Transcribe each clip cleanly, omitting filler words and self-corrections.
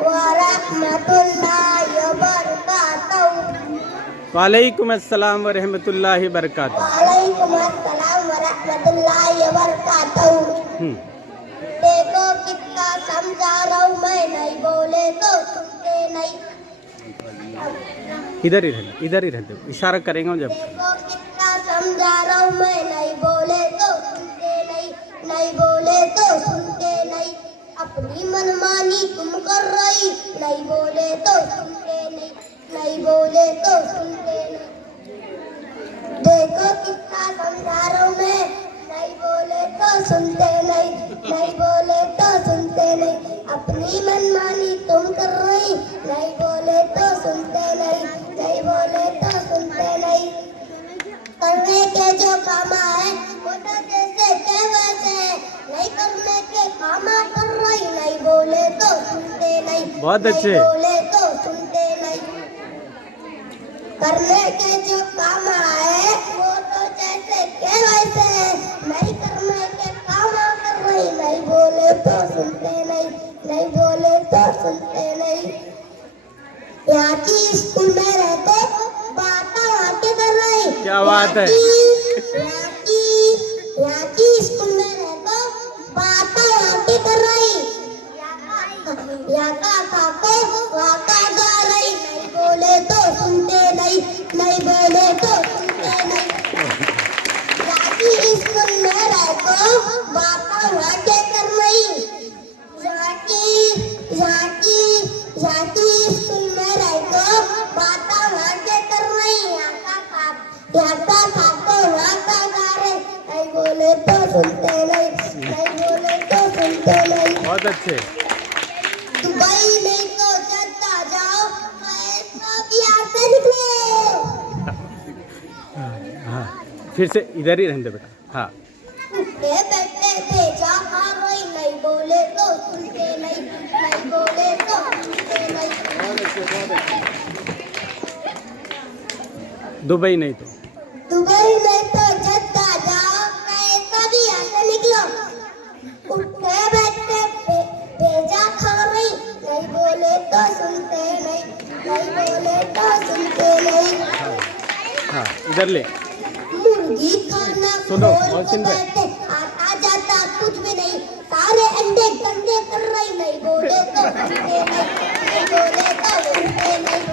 वरहमतुल्लाहि वबरकातुहू। वालेकुम अस्सलाम व रहमतुल्लाहि बरकातहू। वालेकुम अस्सलाम वरहमतुल्लाहि वबरकातुहू। देखो कितना समझा रहा हूँ मैं, नहीं बोले तो सुनते नहीं। इधर ही रहते इशारा करेंगे जब। देखो कितना समझा रहा हूँ मैं, नहीं बोले तो सुनते नहीं, नहीं बोले तो सुनते नहीं। अपनी मनमानी तुम कर रही, नहीं बोले तो सुनते नहीं, नहीं बोले तो सुनते नहीं। देखो कितना समझा रहा हूँ मैं, नहीं बोले तो सुनते नहीं, नहीं बोले तो सुनते नहीं। अपनी मनमानी तुम कर रही, नहीं बोले तो सुनते नहीं, नहीं बोले तो सुनते नहीं। करने के जो काम है वो तो जैसे के वैसे है, नहीं करने के काम कर रही, नहीं बोले तो सुनते नहीं, बहुत अच्छे। नहीं बोले तो सुनते नहीं। करने के जो काम है वो तो जैसे के वैसे है, नहीं करने के काम कर रही, नहीं बोले तो सुनते नहीं, नहीं बोले तो सुनते नहीं। यहाँ की स्कूल में रहते बातें आके कर रही। क्या बात है। यहाँ की स्कूल में रहते बातें आके कर रही। यहाँ का खाते वहाँ का गा रही, नहीं बोले तो सुनते नहीं, नहीं बोले तो सुनते नहीं। यहाँ की स्कूल में रहते बातें आके कर रही। यहाँ की स्कूल में रहते बातें आके कर रही। यहाँ का खाते वहाँ का गा रही, नहीं बोले तो सुनते नहीं, नहीं बोले तो सुनते नहीं। बहुत अच्छे। दुबई नहीं तो जद्दा जाओ, पैसा भी आते निकले। हाँ फिर से इधर ही रहते बेटा। हाँ उठे बैठे भेजा खा रही, नहीं बोले तो सुनते नहीं, नहीं बोले तो सुनते नहीं। दुबई नहीं तो दुबई नहीं तो जद्दा जाओ, पैसा भी आते निकलो। उठे बैठे भेजा खा रही, नहीं बोले तो सुनते नहीं, नहीं बोले तो सुनते नहीं। हाँ इधर ले। मुर्गी खाना सुनो, खोल और को सुन रहे। बैठे, आता जाता कुछ भी नहीं, सारे अंडे गंदे कर रही, नहीं बोले तो सुनते नहीं, नहीं बोले तो सुनते नहीं।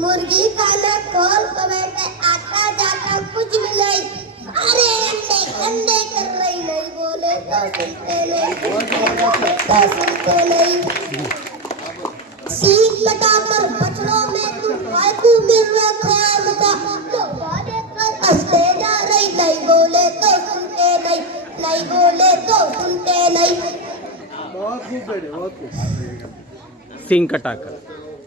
मुर्गी खाना खोल को बैठे, आता जाता कुछ भी नहीं, सारे अंडे गंदे कर रही, नहीं बोले तो सुनते नहीं, नहीं बोले तो सुनते नहीं। सीख बताकर बछड़ों में तुम फायदू मिल रहे खाम का, हंसते जा रही, नहीं बोले तो सुनते नहीं, नहीं बोले तो सुनते नहीं। सिंह कटाकर।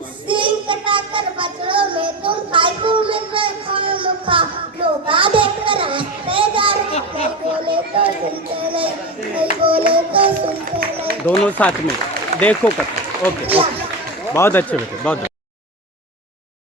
सींग कटाकर बछड़ों में तुम फायदू मिल रहे खाम का, लोग देखकर हंसते जा रहे, नहीं बोले तो सुनते नहीं, नहीं बोले तो सुनते नहीं। दोनों साथ में देखो कथा। ओके बहुत अच्छे बेटे बहुत अच्छे।